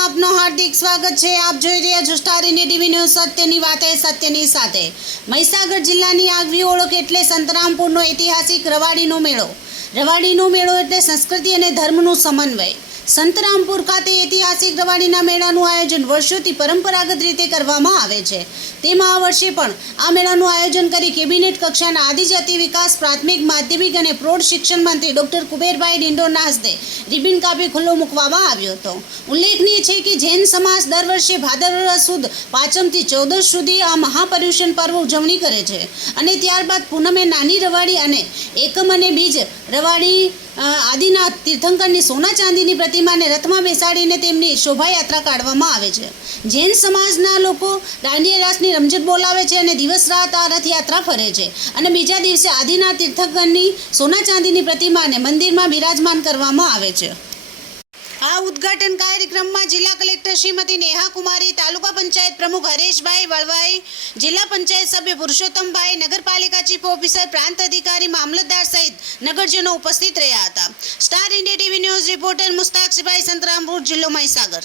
માં આપનું હાર્દિક સ્વાગત છે। આપ જોઈ રહ્યા છો સ્ટાર ઇન્ડિયા ટીવી ન્યૂઝ। સત્યની વાતે સત્યની સાથે। મહીસાગર જિલ્લાની આગવી ઓળખ એટલે સંતરામપુરનો ઐતિહાસિક રવાડીનો મેળો। રવાડીનો મેળો એટલે સંસ્કૃતિ અને ધર્મનું સમન્વય। સંતરામપુર ખાતે ઐતિહાસિક રવાડીના મેળાનું આયોજન વર્ષોથી પરંપરાગત રીતે કરવામાં આવે છે। તેમાં આ વર્ષે પણ આ મેળાનું આયોજન કરી કેબિનેટ કક્ષાના આદિજાતિ વિકાસ, પ્રાથમિક, માધ્યમિક અને પ્રૌઢ શિક્ષણ મંત્રી ડોક્ટર કુબેરભાઈ ડિંડોરના હસ્તે રિબિન કાપી ખુલ્લો મૂકવામાં આવ્યો હતો। ઉલ્લેખનીય છે કે જૈન સમાજ દર વર્ષે ભાદરવા સુદ પાંચમથી 14 સુધી આ મહાપર્યુષણ પર્વ ઉજવણી કરે છે અને ત્યારબાદ પૂનમે નાની રવાડી અને એકમ અને બીજ રવાડી આદિનાથ તીર્થંકરની સોના ચાંદીની પ્રતિમાને રથમાં બેસાડીને તેમની શોભાયાત્રા કાઢવામાં આવે છે। જૈન સમાજના લોકો દાંડિયા રાસની રમઝટ બોલાવે છે અને દિવસ રાત આ રથયાત્રા ફરે છે અને બીજા દિવસે આદિનાથ તીર્થંકરની સોના ચાંદીની પ્રતિમાને મંદિરમાં બિરાજમાન કરવામાં આવે છે। આ ઉદ્ઘાટન કાર્યક્રમમાં જિલ્લા કલેક્ટર શ્રીમતી નેહા કુમારી, તાલુકા પંચાયત પ્રમુખ હરેશભાઈ વળવાઈ, જિલ્લા પંચાયત સભ્ય પુરુષોત્તમભાઈ, નગરપાલિકા ચીફ ઓફિસર, પ્રાંત અધિકારી, મામલતદાર સહિત નગરજનો ઉપસ્થિત રહ્યા હતા। Star India TV news reporter Mustaq Sipai, Santrampur, જિલ્લો મહીસાગર।